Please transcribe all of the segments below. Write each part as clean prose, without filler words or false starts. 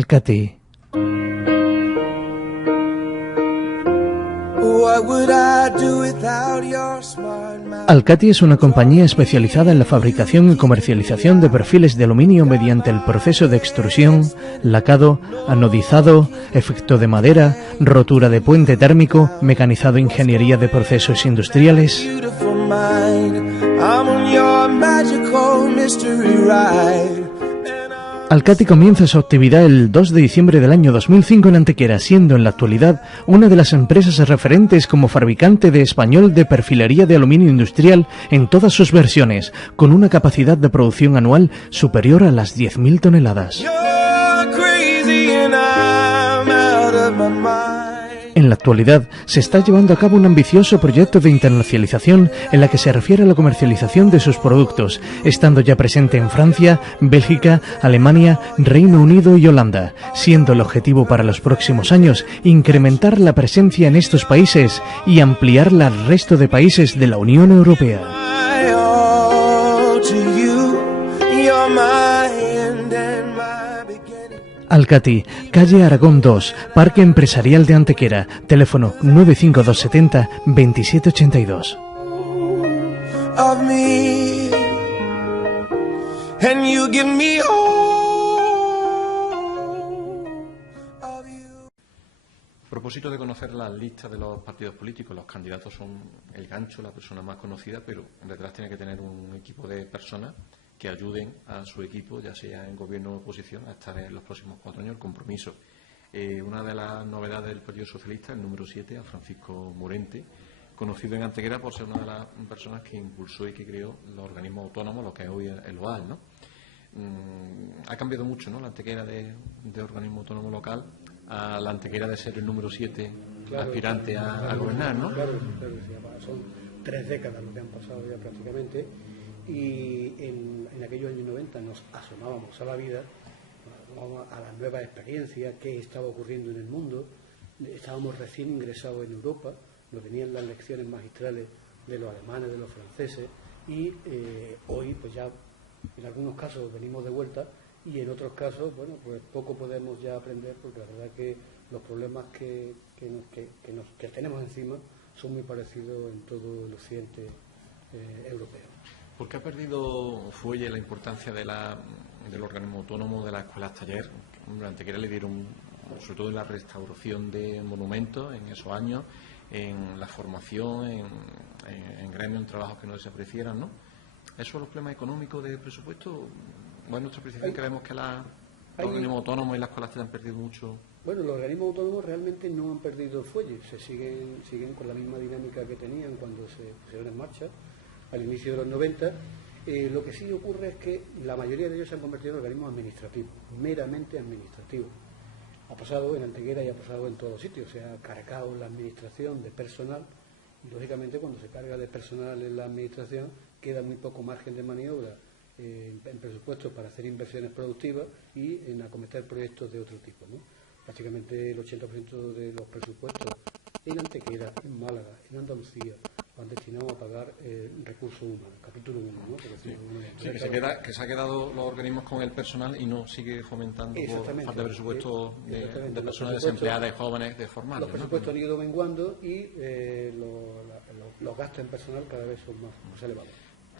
Alcaty. Alcaty es una compañía especializada en la fabricación y comercialización de perfiles de aluminio mediante el proceso de extrusión, lacado, anodizado, efecto de madera, rotura de puente térmico, mecanizado, ingeniería de procesos industriales. Alcaty comienza su actividad el 2 de diciembre del año 2005 en Antequera, siendo en la actualidad una de las empresas referentes como fabricante de español de perfilería de aluminio industrial en todas sus versiones, con una capacidad de producción anual superior a las 10.000 toneladas. En la actualidad se está llevando a cabo un ambicioso proyecto de internacionalización en la que se refiere a la comercialización de sus productos, estando ya presente en Francia, Bélgica, Alemania, Reino Unido y Holanda, siendo el objetivo para los próximos años incrementar la presencia en estos países y ampliarla al resto de países de la Unión Europea. Alcaty, calle Aragón 2, Parque Empresarial de Antequera, teléfono 95270 2782. A propósito de conocer las listas de los partidos políticos, los candidatos son el gancho, la persona más conocida, pero detrás tiene que tener un equipo de personas que ayuden a su equipo, ya sea en gobierno o oposición, a estar en los próximos 4 años el compromiso. Una de las novedades del Partido Socialista, el número 7, a Francisco Morente, conocido en Antequera por ser una de las personas que impulsó y que creó los organismos autónomos, lo que es hoy el OAL, ¿no? Ha cambiado mucho, ¿no?, la Antequera de organismo autónomo local a la Antequera de ser el número 7, claro, aspirante a gobernar, ¿no? Claro, son 3 décadas lo que han pasado ya prácticamente. Y en aquellos años 90 nos asomábamos a la vida, a las nuevas experiencias, qué estaba ocurriendo en el mundo. Estábamos recién ingresados en Europa, nos venían las lecciones magistrales de los alemanes, de los franceses, y hoy pues ya en algunos casos venimos de vuelta y en otros casos, bueno, pues poco podemos ya aprender, porque la verdad que los problemas que tenemos encima son muy parecidos en todo el occidente europeo. ¿Por qué ha perdido fuelle la importancia del organismo autónomo, de las escuelas taller? Durante que le dieron, sobre todo en la restauración de monumentos en esos años, en la formación, en gremios, en trabajos que no desaparecieran, ¿no? ¿Eso los problemas económicos de presupuesto? Bueno, nuestra apreciación que vemos que los organismos autónomos y las escuelas taller han perdido mucho. Bueno, los organismos autónomos realmente no han perdido fuelle, siguen con la misma dinámica que tenían cuando se pusieron en marcha al inicio de los 90. Lo que sí ocurre es que la mayoría de ellos se han convertido en organismos administrativos, meramente administrativos. Ha pasado en Antequera y ha pasado en todos sitios, se ha cargado la administración de personal, y lógicamente cuando se carga de personal en la administración queda muy poco margen de maniobra en presupuestos para hacer inversiones productivas y en acometer proyectos de otro tipo, ¿no? Prácticamente el 80% de los presupuestos en Antequera, en Málaga, en Andalucía, van destinados a pagar recursos humanos, capítulo 1, ¿no? Sí, que se ha quedado los organismos con el personal y no sigue fomentando por falta de presupuesto de personas desempleadas, de jóvenes, de formales. Los presupuestos han ido menguando y los gastos en personal cada vez son más elevados.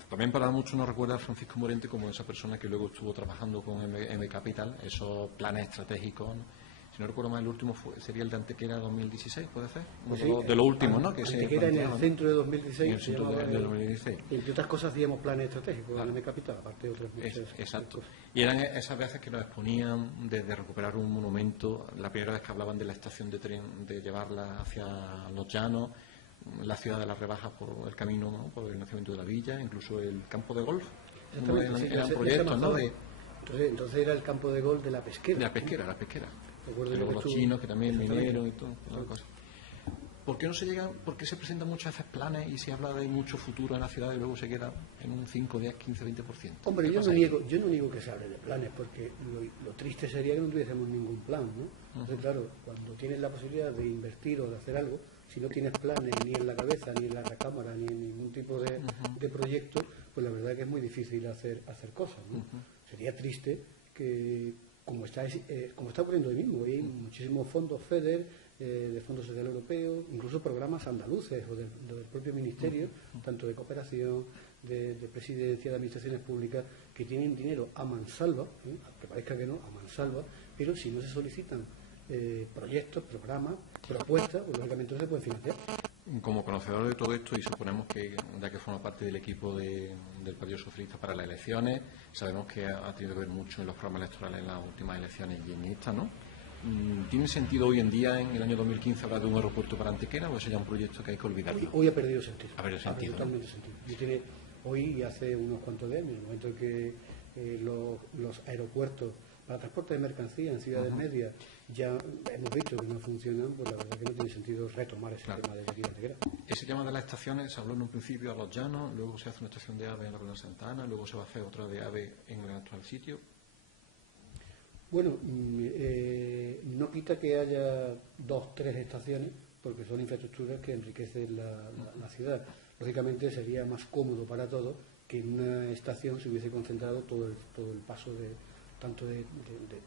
También para muchos nos recuerda a Francisco Morente como esa persona que luego estuvo trabajando con M Capital, esos planes estratégicos, ¿no? Si no recuerdo mal, el último sería el de Antequera 2016, ¿puede ser? Pues de los últimos, ¿no? Que Antequera en el centro de 2016. En el centro de 2016. Entre otras cosas hacíamos planes estratégicos en M Capital, aparte de otras muchas. Exacto. Y eran esas veces que nos exponían desde recuperar un monumento, la primera vez que hablaban de la estación de tren, de llevarla hacia los llanos, la ciudad de las rebajas por el camino, ¿no?, por el nacimiento de la villa, incluso el campo de golf. Eran proyectos, ¿no? Entonces era el campo de golf de la pesquera. De la pesquera. Y luego los chinos que también vinieron y todo. ¿Por qué se presentan muchas veces planes y se habla de mucho futuro en la ciudad y luego se queda en un 5, 10, 15, 20%? Hombre, yo no niego que se hable de planes, porque lo triste sería que no tuviésemos ningún plan, ¿no? Entonces, claro, cuando tienes la posibilidad de invertir o de hacer algo, si no tienes planes ni en la cabeza, ni en la recámara, ni en ningún tipo de proyecto, pues la verdad que es muy difícil hacer cosas, ¿no? Sería triste que como está ocurriendo hoy mismo. Hay muchísimos fondos FEDER, de Fondo Social Europeo, incluso programas andaluces o del propio Ministerio, tanto de cooperación, de presidencia, de administraciones públicas, que tienen dinero a mansalva, aunque parezca que no, a mansalva, pero si no se solicitan proyectos, programas, propuestas, pues lógicamente no se pueden financiar. Como conocedor de todo esto, y suponemos que, ya que forma parte del equipo del Partido Socialista para las elecciones, sabemos que ha tenido que ver mucho en los programas electorales en las últimas elecciones y en esta, ¿no? ¿Tiene sentido hoy en día, en el año 2015, hablar de un aeropuerto para Antequera, o es ya un proyecto que hay que olvidarlo? Hoy ha perdido sentido. Ha perdido sentido, totalmente sentido. Y tiene, hoy y hace unos cuantos de años, en el momento en que los aeropuertos para transporte de mercancías en ciudades medias ya hemos visto que no funcionan, pues la verdad que no tiene sentido retomar ese tema de aquí de Antequera. Ese tema de las estaciones se habló en un principio a Los Llanos, luego se hace una estación de AVE en la Colonia Santa Ana, luego se va a hacer otra de AVE en el actual sitio. Bueno, no quita que haya 2, 3 estaciones, porque son infraestructuras que enriquecen la ciudad. Lógicamente sería más cómodo para todos que en una estación se hubiese concentrado todo el paso tanto de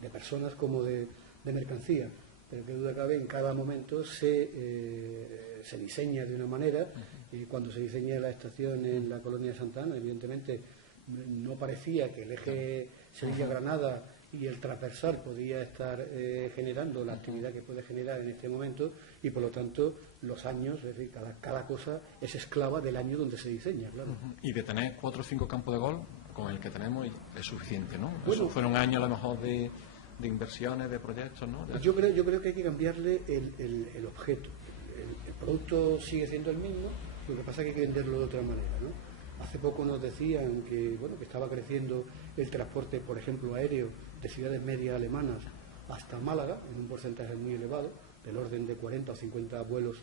personas como de mercancía. Pero que duda cabe, en cada momento se diseña de una manera, y cuando se diseña la estación en la Colonia de Santa Ana, evidentemente no parecía que el eje Sevilla-Granada y el transversal podía estar generando la actividad que puede generar en este momento, y por lo tanto los años, es decir, cada cosa es esclava del año donde se diseña, claro. Y de tener 4 o 5 campos de golf, con el que tenemos es suficiente, ¿no? Bueno, eso fueron años a lo mejor de inversiones, de proyectos, ¿no? Yo creo que hay que cambiarle el objeto. El producto sigue siendo el mismo, lo que pasa es que hay que venderlo de otra manera, ¿no? Hace poco nos decían que estaba creciendo el transporte, por ejemplo, aéreo de ciudades medias alemanas hasta Málaga, en un porcentaje muy elevado, del orden de 40 o 50 vuelos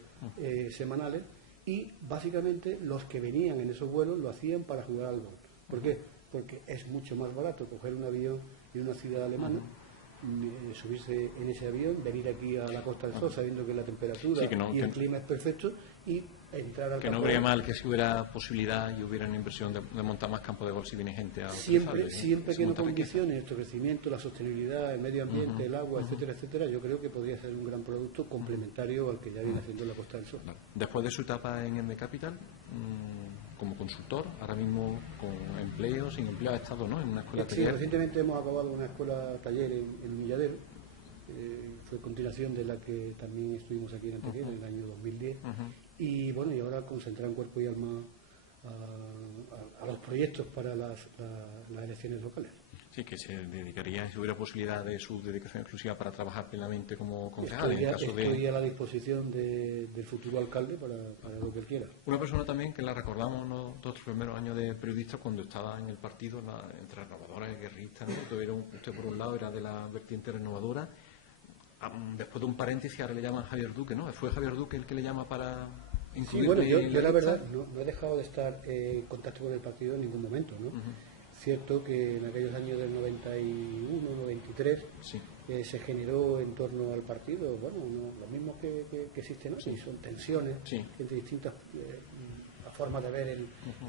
semanales, y básicamente los que venían en esos vuelos lo hacían para jugar al golf. ¿Por qué? Porque es mucho más barato coger un avión de una ciudad alemana, subirse en ese avión, venir aquí a la Costa del Sol sabiendo que la temperatura y el clima es perfecto, y entrar al que no habría mal que si hubiera posibilidad y hubiera una inversión de montar más campos de golf si viene gente a siempre que no condicione el crecimiento, la sostenibilidad, el medio ambiente, el agua, etcétera, etcétera. Yo creo que podría ser un gran producto complementario al que ya viene haciendo la Costa del Sol. Después de su etapa en MD Capital, como consultor, ahora mismo con empleo, sin empleo, ha estado, ¿no?, en una escuela taller. Sí, recientemente hemos acabado una escuela taller en Humilladero. Fue continuación de la que también estuvimos aquí en Antequera en el año 2010. Y bueno, y ahora concentrar en cuerpo y alma a los proyectos para las elecciones locales. Sí, que se dedicaría, si hubiera posibilidad de su dedicación exclusiva para trabajar plenamente como concejal. Estoy a la disposición del futuro alcalde para lo que él quiera. Una persona también que la recordamos los 2 primeros años de periodista cuando estaba en el partido, entre renovadores y guerristas, ¿no? Usted por un lado era de la vertiente renovadora. Después de un paréntesis ahora le llaman Javier Duque, ¿no? ¿Fue Javier Duque el que le llama para incluirle? Sí, bueno, yo la verdad no he dejado de estar en contacto con el partido en ningún momento, ¿no? Cierto que en aquellos años del 91, 93 se generó en torno al partido, lo mismo que existen hoy, son tensiones entre distintas formas de ver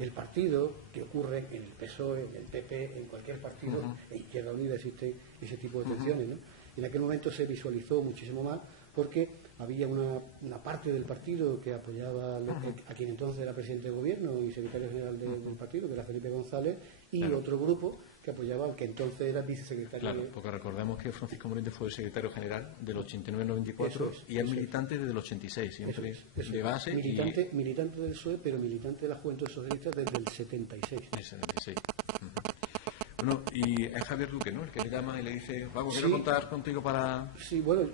el partido, que ocurre en el PSOE, en el PP, en cualquier partido, en Izquierda Unida existe ese tipo de tensiones, ¿no? En aquel momento se visualizó muchísimo más porque había una parte del partido que apoyaba a quien entonces era presidente de gobierno y secretario general del partido, que era Felipe González, y otro grupo que apoyaba al que entonces era vicesecretario. Claro, porque recordemos que Francisco Morente fue el secretario general del 89 al 94 y es militante desde el 86, siempre de base. Militante del PSOE, pero militante de la Juventud Socialista desde el 76. Bueno, y es Javier Duque, ¿no?, el que le llama y le dice, quiero contar contigo para... Sí, bueno,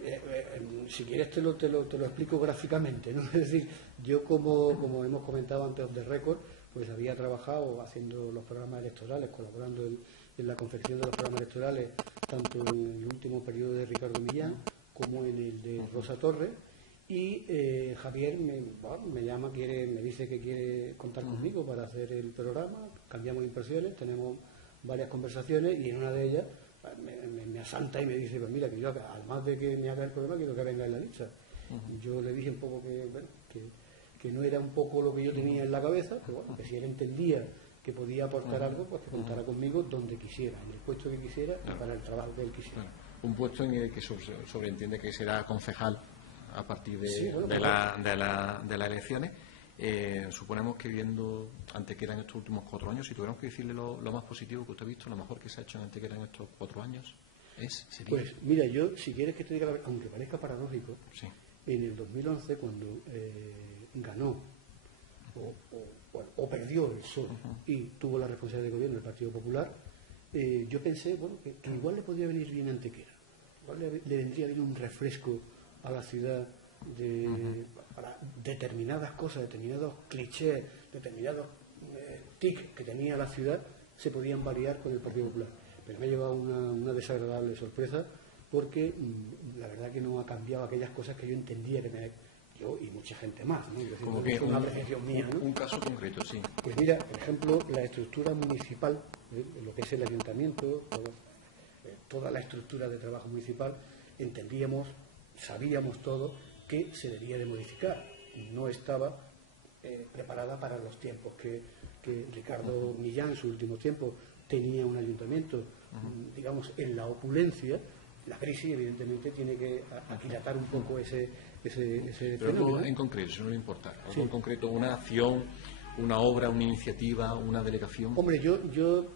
si quieres te lo explico gráficamente, ¿no? Es decir, yo como hemos comentado antes off the record, pues había trabajado haciendo los programas electorales, colaborando en la confección de los programas electorales, tanto en el último periodo de Ricardo Millán como en el de Rosa Torres, y Javier me llama, me dice que quiere contar conmigo para hacer el programa, cambiamos impresiones, tenemos varias conversaciones, y en una de ellas me asanta y me dice, pues mira, que yo además de que me haga el programa quiero que venga en la lista. Yo le dije un poco que no era un poco lo que yo tenía en la cabeza, pero que si él entendía que podía aportar algo, pues que contara conmigo donde quisiera, en el puesto que quisiera y para el trabajo que él quisiera. Un puesto en el que sobreentiende que será concejal a partir de, Sí, bueno, de las elecciones. Suponemos que viendo Antequera en estos últimos 4 años, si tuviéramos que decirle lo más positivo que usted ha visto, lo mejor que se ha hecho en Antequera en estos 4 años, sería... Pues mira, yo, si quieres que te diga la verdad, aunque parezca paradójico, Sí. en el 2011, cuando ganó o perdió el PSOE y tuvo la responsabilidad de gobierno el Partido Popular, yo pensé, bueno, que igual le podría venir bien a Antequera, igual le vendría bien un refresco a la ciudad para determinadas cosas, determinados clichés, determinados tics que tenía la ciudad, se podían variar con el Partido Popular. Pero me ha llevado una desagradable sorpresa, porque la verdad que no ha cambiado aquellas cosas que yo entendía que tenía yo y mucha gente más, ¿no? Yo Como que una apreciación mía, ¿no? Un caso concreto, sí. Pues mira, por ejemplo, la estructura municipal, lo que es el ayuntamiento, toda la estructura de trabajo municipal, entendíamos, sabíamos todos que se debía de modificar. No estaba preparada para los tiempos que Ricardo Millán en su último tiempo tenía un ayuntamiento, digamos, en la opulencia. La crisis, evidentemente, tiene que aquilatar un poco ese Pero fenómeno. algo en concreto, eso no le importa. Algo Sí. en concreto, una acción, una obra, una iniciativa, una delegación. Hombre, yo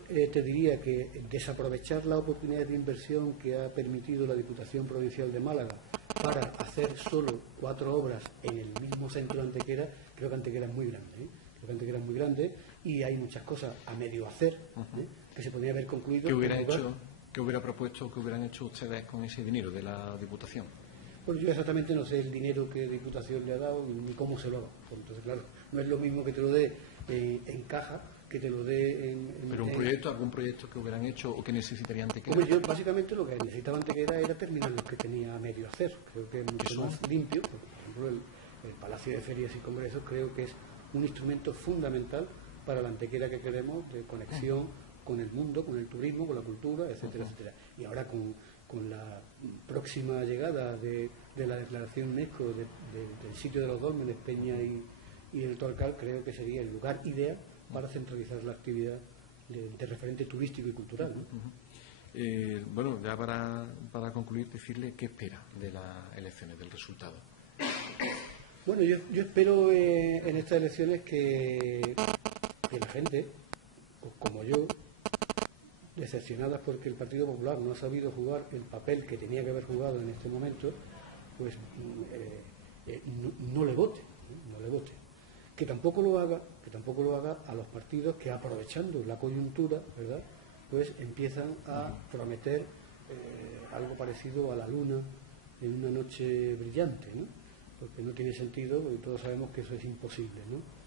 te diría que desaprovechar la oportunidad de inversión que ha permitido la Diputación Provincial de Málaga para hacer solo 4 obras en el mismo centro de Antequera, creo que Antequera es muy grande. Creo que Antequera es muy grande y hay muchas cosas a medio hacer que se podría haber concluido. ¿Qué hubiera propuesto, qué hubieran hecho ustedes con ese dinero de la Diputación? Pues yo exactamente no sé el dinero que Diputación le ha dado ni cómo se lo ha dado. Entonces, claro, no es lo mismo que te lo dé en caja que te lo dé en... Pero algún proyecto que hubieran hecho o que necesitarían Antequera. Hombre, yo básicamente lo que necesitaba Antequera era terminar lo que tenía a medio hacer. Creo que es mucho más limpio. Por ejemplo, el Palacio de Ferias y Congresos creo que es un instrumento fundamental para la Antequera que queremos, de conexión con el mundo, con el turismo, con la cultura, etcétera, etcétera. Y ahora con la próxima llegada de la declaración UNESCO del sitio de los dólmenes, Peña y el Torcal, creo que sería el lugar ideal para centralizar la actividad de referente turístico y cultural, ¿no? Bueno, ya para concluir, decirle qué espera de las elecciones, del resultado. Bueno, yo espero en estas elecciones que la gente, pues como yo, decepcionadas porque el Partido Popular no ha sabido jugar el papel que tenía que haber jugado en este momento, pues no le vote, que tampoco lo haga a los partidos que, aprovechando la coyuntura, ¿verdad?, pues empiezan a prometer algo parecido a la luna en una noche brillante, ¿no? Porque no tiene sentido, porque todos sabemos que eso es imposible, ¿no?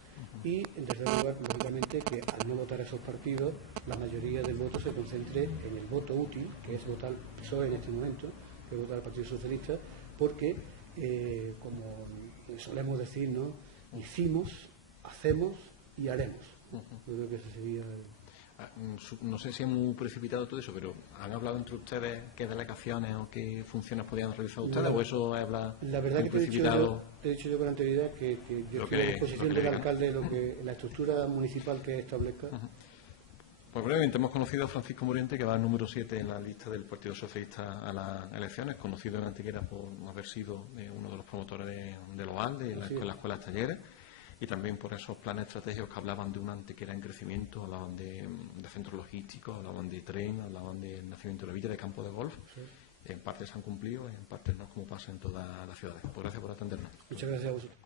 Y, en tercer lugar, lógicamente, que al no votar a esos partidos, la mayoría del voto se concentre en el voto útil, que es votar PSOE en este momento, que es votar al Partido Socialista, porque, como solemos decir, ¿no?, hicimos, hacemos y haremos. Yo creo que ese sería... No sé si es muy precipitado todo eso, pero ¿han hablado entre ustedes qué delegaciones o qué funciones podían realizar ustedes? ¿O eso habla La verdad que te he dicho yo con anterioridad que yo estoy a disposición del alcalde la estructura municipal que establezca. Pues brevemente, hemos conocido a Francisco Morente, que va al número 7 en la lista del Partido Socialista a las elecciones, conocido en Antequera por haber sido uno de los promotores de Loal, de las escuelas talleres, y también por esos planes estratégicos que hablaban de una Antequera en crecimiento, hablaban de centros logísticos, hablaban de tren, hablaban del nacimiento de la villa, de campo de golf. En parte se han cumplido, en parte no, como pasa en todas las ciudades. Pues gracias por atendernos. Muchas gracias a vosotros.